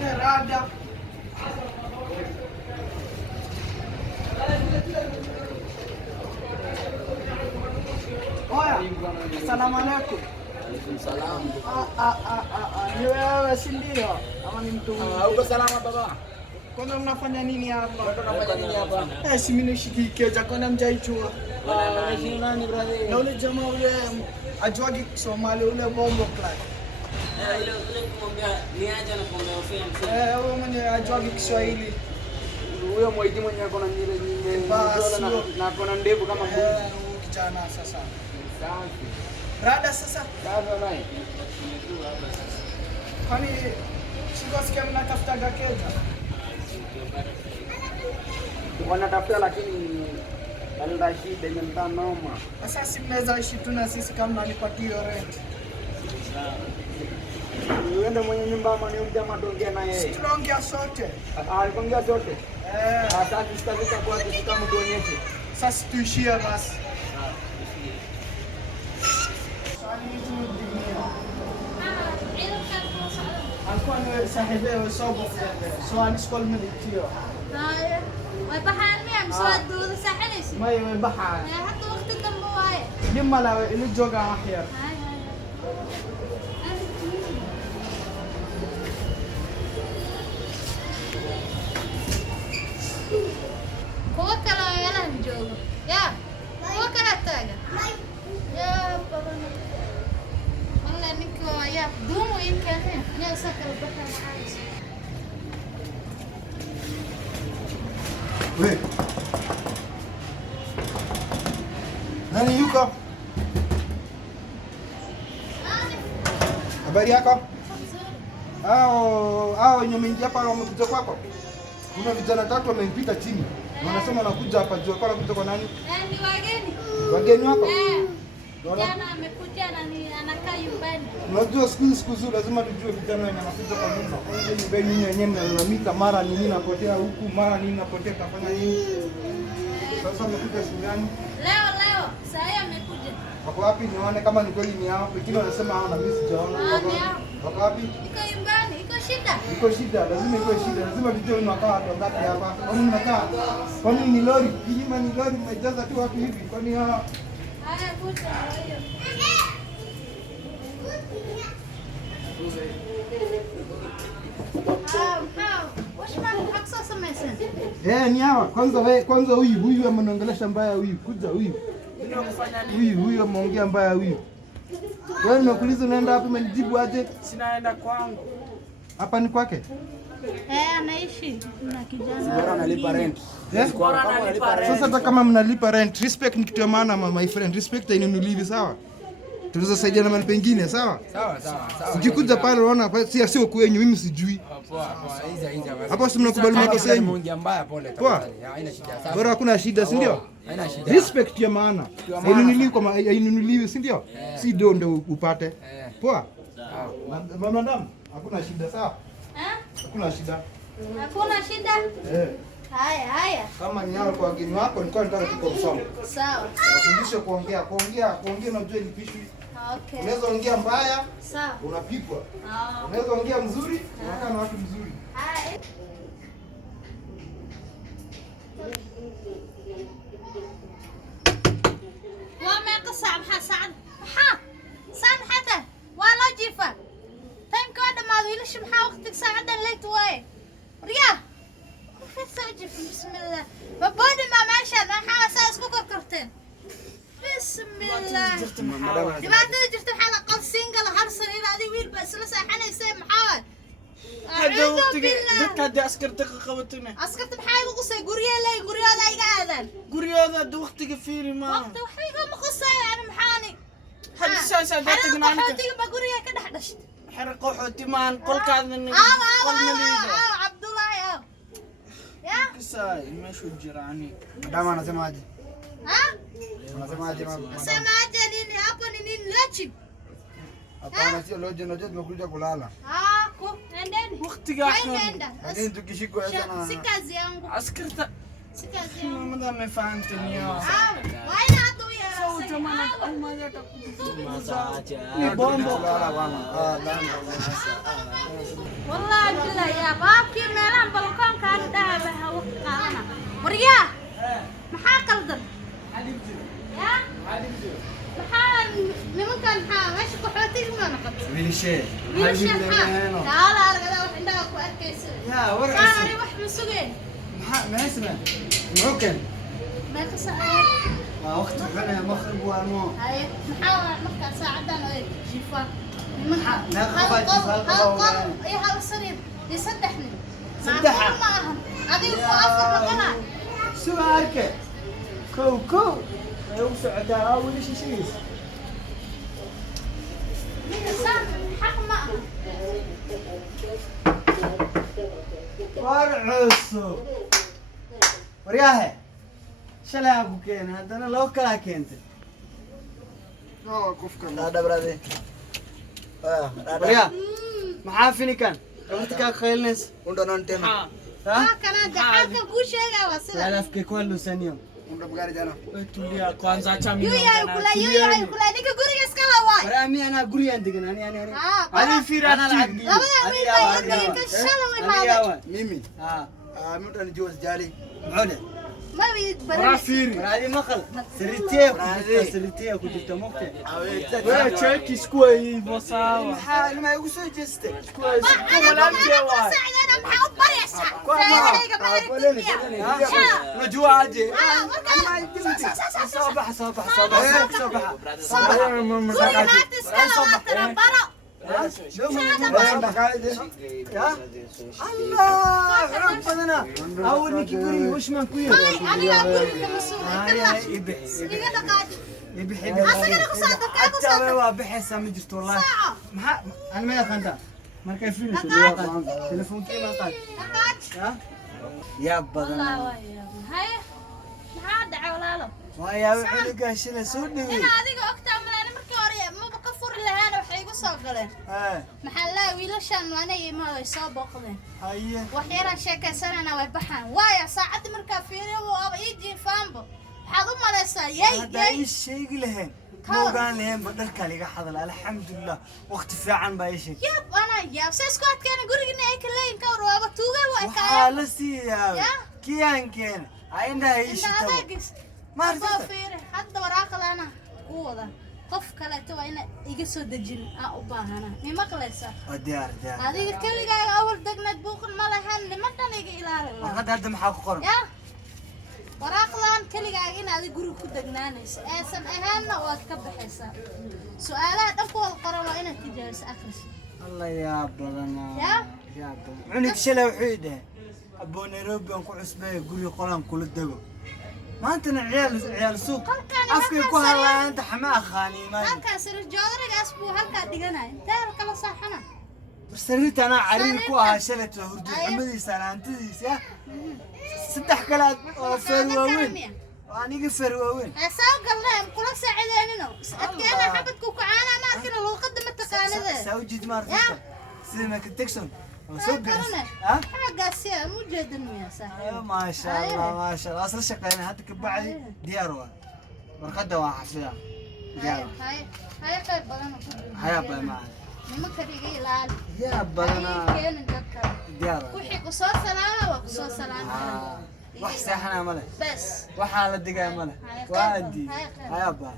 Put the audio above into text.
Rada. Oya, assalamu alaikum. Salamu. Ni wewe si ndio? Ama ni mtu? Uko salama baba? Kwani mnafanya nini hapa? Unafanya nini hapa? Si mimi nishikike cha kwani mjaichua. Unaishi nani brother? Na ule jamaa ule ajuagi Kisomali ule bombo class. Ile kumwambia niaje na kumwambia offense. Huyo mwenye ajuagi Kiswahili. Huyo mwaidi mwenye ako na nywele nyingi na ako na ndevu kama mbuzi. Kijana sasa. Safi. Rada sasa. Dada naye. Kwani sikosikia mnatafutaga keja? Wanatafuta lakini balda shida imemta noma. Sasa si mnaweza ishi tu na sisi kama mnanipatia hiyo rent. Uende mwenye nyumba ama ni mjamaa tuongea na yeye. Tunaongea sote. Alikwambia sote? Sasa tusikazika kwa kama tuonyeshe. Sasa tuishie basi. Alikuwa sahibi sobo swali skol militio. way baxaan miya mswaadooda saxinaysa May baxaan. hadda waqti dambe waaye Dhimma la ila jooga wax yar. kuwa kale oo meelahan joogo yaa kuwa kale taagan yaa badan والله ninka yaa duumo in keeneen yaa sakal baxaan Wewe. Nani yuko? Habari yako? Hao wenye wameingia hapa wamekuja kwako? Kuna vijana tatu wamempita chini. Wanasema wanakuja hapa juu. Kwa wanakuja kwa nani? ni wageni Wageni wako? Jana amekuja na ni anakaa nyumbani. Unajua siku hizi lazima tujue vijana wenye wanakuja kwa nyumba. Kwanza nyumbani nyinyi wenyewe mnalalamika mara nini napotea huku, mara nini napotea kafanya nini? Sasa wamekuja siku gani? Leo saa hii amekuja. Wako wapi nione kama ni kweli ni hao? Pekine wanasema hao na mimi sijaona. Wako wapi? Iko nyumbani, iko shida. Iko shida, lazima iko shida. Lazima tujue unakaa watu ngapi hapa. Kwani unakaa? Kwani ni lori? Kijima ni lori mmejaza tu watu hivi. Kwani hao Haya kuja hiyo. ni hawa. Kwanza huyu ameniongelesha mbaya huyu. Kuja huyu. Huyu ameongea mbaya huyu. Wewe nimekuuliza unaenda wapi umenijibu aje? Sinaenda kwangu. Hapa ni kwake? Anaishi na kijana. Bora analipa rent. Sasa hata kama mnalipa rent, respect ni kitu ya maana my friend. Respect hainunuliwi sawa? Tunaweza saidia na mahali pengine sawa? Sawa. Ukikuja pale unaona sio kwenyu mimi sijui. Hapo si mnakubali makosa yenu. Muongea mbaya pole Poa. haina shida sawa. Bora hakuna shida si ndio? Haina shida. Respect ya maana. Hainunuliwi si ndio? Si ndio upate. Poa. Madam, hakuna shida sawa? Hakuna shida. Hakuna shida? Haya. Kama ni hao kwa wageni wako nilikuwa nataka tukusoma. Sawa. Wafundishe kuongea unajua ni pishwi. Okay. Unaweza ongea mbaya, Sawa. unapigwa. Unaweza ongea mzuri, unakaa na watu mzuri. Haya. وما قصعب حسعد سان حتى ولا جيفا تايم كودا ما ذيلش محا وقتك ساعدا ليت واي ريا في سوجف بسم الله ببودي ما ماشي انا حا اساس كوكر كرتين بسم الله دبعت جرت بحال قل سينجل هرسن الى هذه ويل بس لسه حنا يسمع محاول هذا وقتك dadka hadii askarta ka qabatana askarta maxay ugu soo guriyada iga aadan guriyada waqtiga fiiri ma waqti waxay ma qosay ana maxaani hadda saasa dadka naanka waqtiga ba guriga ka dhaxdhasht xirqo xotimaan qolkaadna qolmaliida Abdullah ya kisay meeshu jirani Madam anasema aje? Anasema aje nini hapo ni nini lachib Hapana sio loje tumekuja kulala. Endeni. Waqtiga nenda. Lakini tukishikwa sana. Si kazi yangu. Askarta. Si kazi yangu. Mama amefahantani ya. Waina hatu ya. Sauti maana au yata Masacha. Ni bombo Kulala bwana. Wallahi بالله يا بابكي ميلان بلكون كان دهبها وقانا ورياه maxaa qaldan ya maxaa nimankan maxaa meesha ku xootiga ma noqoto wiilashee taala aragada wax indhaha ku arkaysa yaa war saari wax ma sugeen maxaa meesna muxuu ma ka saaray waa waqti xuna maqrib waa moo hay maxaa marka saacadan oo jifa يا هلا صريف يصدحني صدحها. ما أهم أدي وأفر لقنا سؤالك كو يوسع أول شيء صار حق ما أهم ورعسو ورياه شلا أبو كين هذا أنا لو كلا كنت Ada berarti. ورياه ما عارفني كان قلت كا خيلنس Udah nonton. ها كنا دعاك كوشة يا لا وسيلة لا في كل سنيوم Udah bekerja jana. tulia kwanza acha mimi يا يقول نيك قولي يسكلا واي رامي انا قري عندك انا أنا في راتب لا بد من كشلة وما Mimi. ها Mimi udah jual jali. معونه ما بيتبرر هذه مخل سريتيه كنت مقتل ولا تشيك سكوي بصاوة ما يقصوا جستك سكوي أنا أنا محاول بريسة نجوا عادي ما يدمتي صباح صباح صباح صباح صباح قولي ما تسكلا واتنا برا الله ربنا أول نكي قري وش ما كويه أنا أقول لك مسؤول يبي أصلا بحس ما جرت والله ساعة أنا ما يخنتا ما كيف فيني تلفون كي ما قال ها يا بدنا الله ويا هاي هذا عولاله ويا وحدك شيله سودي أنا هذيك أكتر من أنا مركوري ما بكفر لها أنا وحي قصقلين ها محلا ويلشان وأنا ما يصاب قلين هيا وحيرا شيكا سنة ويبحان وايا ساعد مركا فيني ويجي فامبو حاضر ما لسا هذا يي الشيء لهن موقان لهن بدرك عليك حضل الحمد لله وقت فعلا بايشك ياب أنا ياب سيسكوات كان قرقنا أي كلين كورو وابتوغا وإكايا حالسي يا يا كيان عندها ايش إنت هذاك ما أبا عرفت فيري حتى وراق أنا قوة قف كلا توا إنا يجسوا دجين أباهنا مقلسة ديار هذه كل أول دقنا تبوق الملهن لما تنيجي إلى الله هذا محاق قرن يا وراق لان كل إنا هذه جروب كدقنانيس اسم أهلنا وأكتب حساب سؤالات أقوى القرار وإنا تجلس أخرس الله يا بلنا يا بلنا عنك شلا وحيدة أبو نيروبي أنكو عسبي يقول يقولان كل الدقو ما أنت عيال سوق أفكي كوها الله أنت حماة خاني ما هلكا سر جودرك أسبوع هلكا دقنا أنت هلكا صحنا بس ريت أنا عريل كوها شلت هردو حمدي سلامتي يا سدح كلات فروين وأنا فروين ساوق الله كل ساعديننا أتكلم حبتك وكعانا ما كنا لو قدم التقاليد سوي جد مرة سيما كنتكسون ها قاسية مو جد يا صاحبي ما شاء الله ما شاء الله أصل شقين حتى كبعدي دياروا مرقدة واحد فيها هاي خير بدنا هيا بلا معنا نمك دقيقة لا يا بلنا كين نذكر دياروا كوحي قصور سلامة وقصور سلامة وحسي احنا ملك بس وحالة دقاء ملك وادي هيا بلا